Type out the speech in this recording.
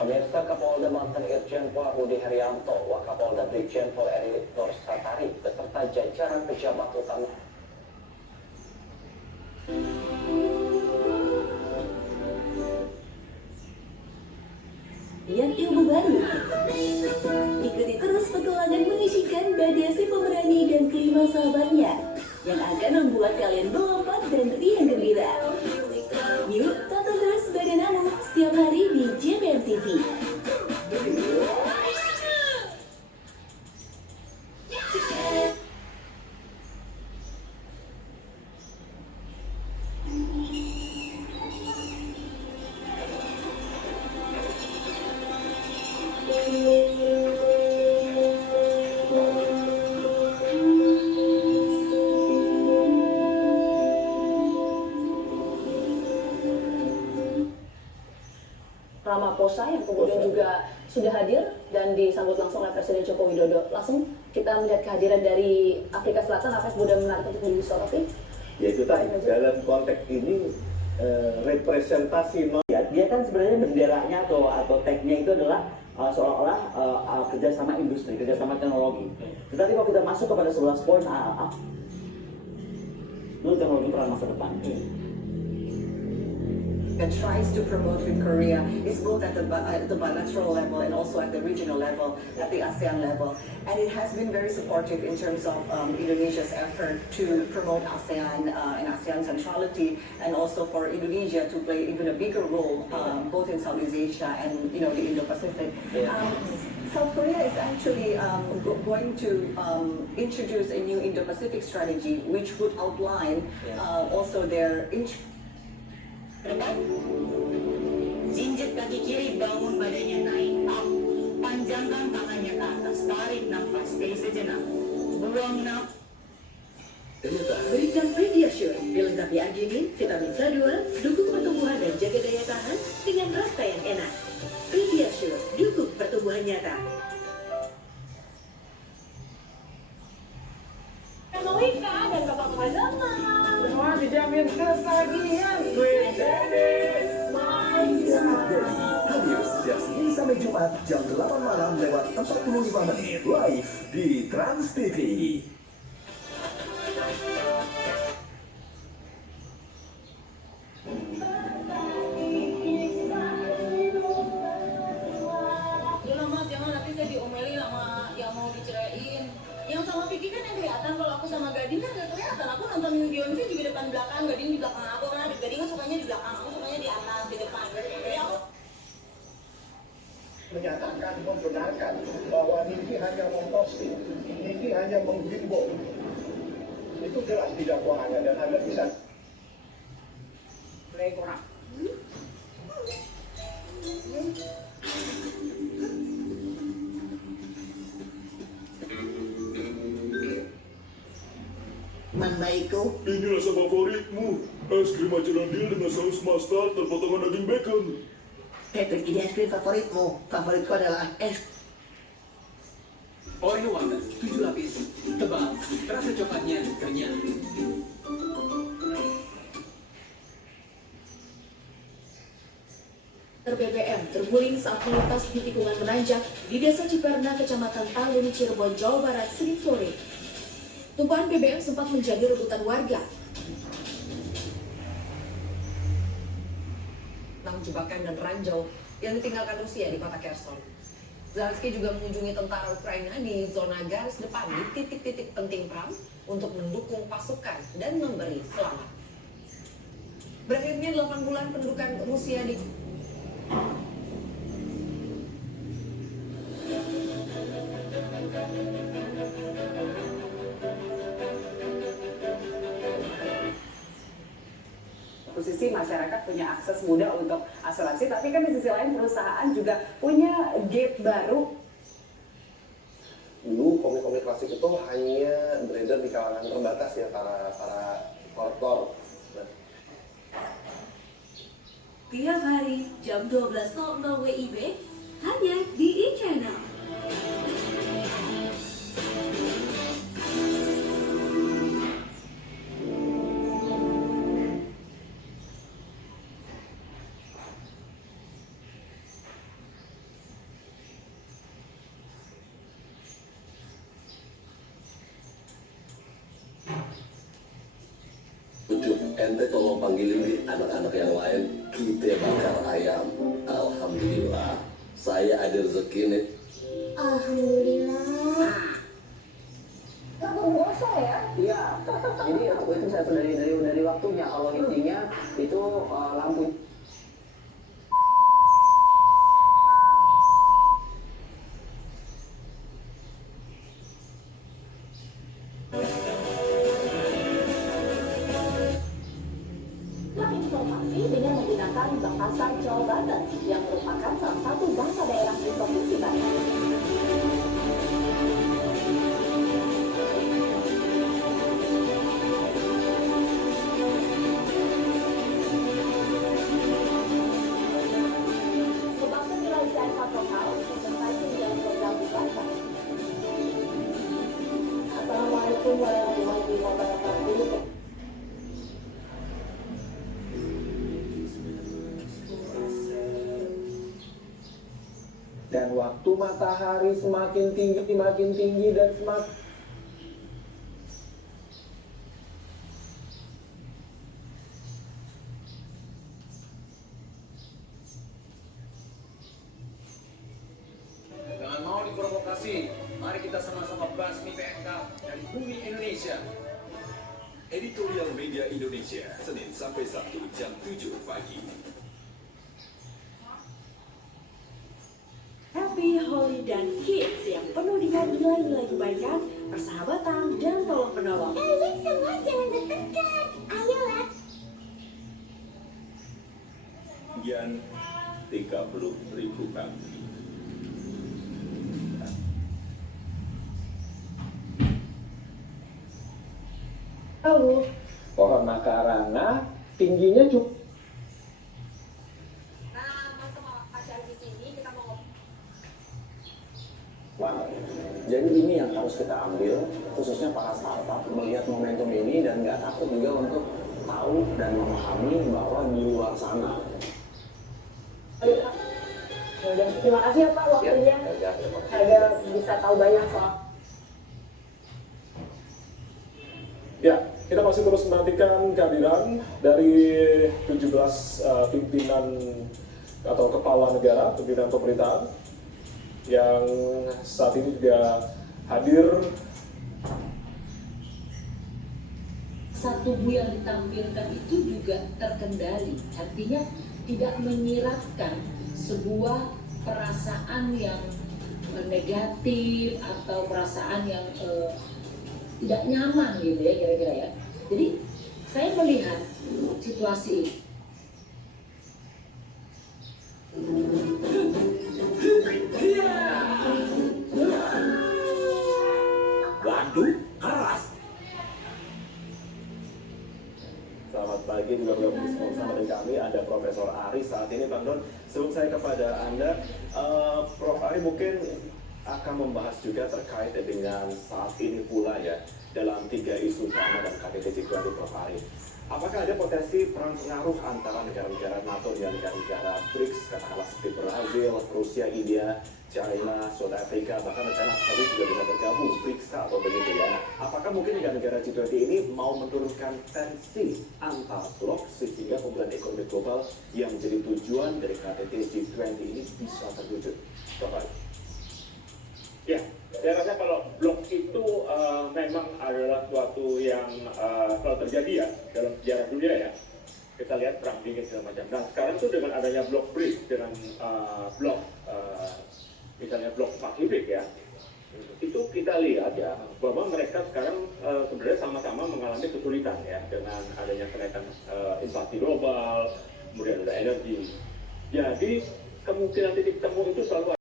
Pemirsa, Kapolda Banten Irjen Pol Budi Haryanto, Wakapolda Brigjen Pol Eri Nursatari beserta jajaran pejabat utama yang ilmu baru. Ikuti terus petualangan mengisihkan Badiasi Pemberani dan kelima sahabatnya yang akan membuat kalian melompat dan riang gembira. Yuk, tonton terus Badanamu setiap hari di JBM TV. Ramaphosa yang kemudian juga sudah hadir dan disambut langsung oleh Presiden Joko Widodo. Langsung kita melihat kehadiran dari Afrika Selatan, apa yang kemudian menarik untuk disoroti? Ya itu tadi, dalam konteks ini representasi dia kan sebenarnya benderanya atau tagnya itu adalah seolah-olah kerjasama industri, kerjasama teknologi. Tetapi kalau kita masuk kepada 11 poin itu teknologi peran masa depan. And tries to promote with Korea is both at the bilateral level and also at the regional level, at the ASEAN level. And it has been very supportive in terms of Indonesia's effort to promote ASEAN and ASEAN centrality, and also for Indonesia to play even a bigger role both in Southeast Asia and the Indo-Pacific. South Korea is actually going to introduce a new Indo-Pacific strategy, which would outline also their Jinjit kaki kiri, bangun badannya naik up. Panjangkan tangannya ke atas, tarik nafas, stay sejenak. Buang nafas. Berikan Pediasure, dilengkapi arginin, vitamin K2, dukung pertumbuhan dan jaga daya tahan dengan rasa yang enak. Pediasure, dukung pertumbuhan nyata. Moika dan Bapak Mazama. Semua dijamin ketagihan. Hadir setiap Senin sampai Jumat jam 8 malam lewat 45 menit live di Trans TV. Jangan nanti saya diomelin sama yang mau diceraiin. Yang sama Vicky kan yang kelihatan, kalau aku sama Gading kan gak kelihatan. Aku nonton video juga depan belakang, Gading di belakang aku, karena Gading kan sukanya di belakang, aku sukanya di atas, di depan. Jadi aku Menyatakan, membenarkan bahwa Niki hanya memposting, Niki hanya menghimbau. Itu jelas di dakwaannya dan Anda bisa mulai kurang. Manbaiku, Ini rasa favoritmu. Es krim aci landil dengan saus mustard dan potongan daging bacon. Patrick, ini es krim favoritmu. Favoritku adalah es. Oreo Wonder 7 lapis, tebal, rasa coklatnya kenyal. BBM terguling saat melintas di tikungan menanjak di Desa Ciperna, Kecamatan Talun, Cirebon, Jawa Barat, Senin sore. Tumpahan BBM sempat menjadi rebutan warga. tentang jebakan dan ranjau yang ditinggalkan Rusia di kota Kherson. Zelensky juga mengunjungi tentara Ukraina di zona garis depan di titik-titik penting perang untuk mendukung pasukan dan memberi selamat. Berakhirnya 8 bulan pendudukan Rusia di sisi masyarakat punya akses mudah untuk asuransi, tapi kan di sisi lain perusahaan juga punya gate baru. Dulu komik-komik klasik itu hanya beredar di kalangan terbatas ya, para kolektor. Tiap hari jam 12.00 WIB hanya di e-channel. ente tolong panggilin di anak-anak yang lain, kita bakar ayam. Alhamdulillah, saya ada rezeki nih. Alhamdulillah. Kamu bosong ya? Iya. Jadi aku itu saya dari waktunya. Kalau intinya itu lampu. Informasi dengan menggunakan bahasa Jawa Barat yang merupakan salah satu bahasa daerah di Provinsi Banten. Membantu nilai jasa total investasi yang program di Banten. Assalamualaikum warahmatullahi wabarakatuh. Dan waktu matahari semakin tinggi dan semakin Jangan mau diprovokasi. Mari kita sama-sama basmi PMK dari bumi Indonesia. Editorial Media Indonesia, Senin sampai Sabtu jam 7 pagi. Happy, holy, dan hits yang penuh dengan nilai-nilai kebaikan, persahabatan, dan tolong menolong. Kalian semua jangan deg-degan. Ayolah. Sekian 30.000 kaki. lalu pohon makarana tingginya cukup. Wow. Jadi ini yang harus kita ambil, khususnya para startup, melihat momentum ini dan nggak takut juga untuk tahu dan memahami bahwa di luar sana. Terima kasih ya Pak waktunya. Saya bisa tahu banyak soal. Ya, kita masih terus menantikan kehadiran dari 17 pimpinan atau kepala negara, pimpinan pemerintahan yang saat ini juga hadir. Satu tubuh yang ditampilkan itu juga terkendali, artinya tidak menyiratkan sebuah perasaan yang negatif atau perasaan yang tidak nyaman gitu ya kira-kira ya. Jadi saya melihat situasi ini. Waduh, keras. Selamat pagi juga bersama dengan kami, ada Profesor Ari saat ini, Bang Don. Sebelum saya kepada Anda, Prof. Ari mungkin akan membahas juga terkait dengan saat ini pula ya, dalam 3 isu utama dan KTT G20, Prof. Ari. Apakah ada potensi perang pengaruh antara negara-negara NATO dan negara-negara BRICS, katakanlah seperti Brazil, Rusia, India, China, South Africa, bahkan rencana tadi juga bisa bergabung BRICS atau begitu ya. Apakah mungkin negara-negara G20 ini mau menurunkan tensi antar blok sehingga pemulihan ekonomi global yang menjadi tujuan dari KTT G20 ini bisa terwujud? Prof. Ya, saya rasa kalau blok itu memang adalah suatu yang selalu terjadi ya dalam sejarah dunia ya. Kita lihat perang dingin segala macam. Nah sekarang itu dengan adanya blok BRICS dengan blok misalnya blok Pasifik ya, itu kita lihat ya bahwa mereka sekarang sebenarnya sama-sama mengalami kesulitan ya dengan adanya kenaikan inflasi global, kemudian ada energi. Jadi kemungkinan titik temu itu selalu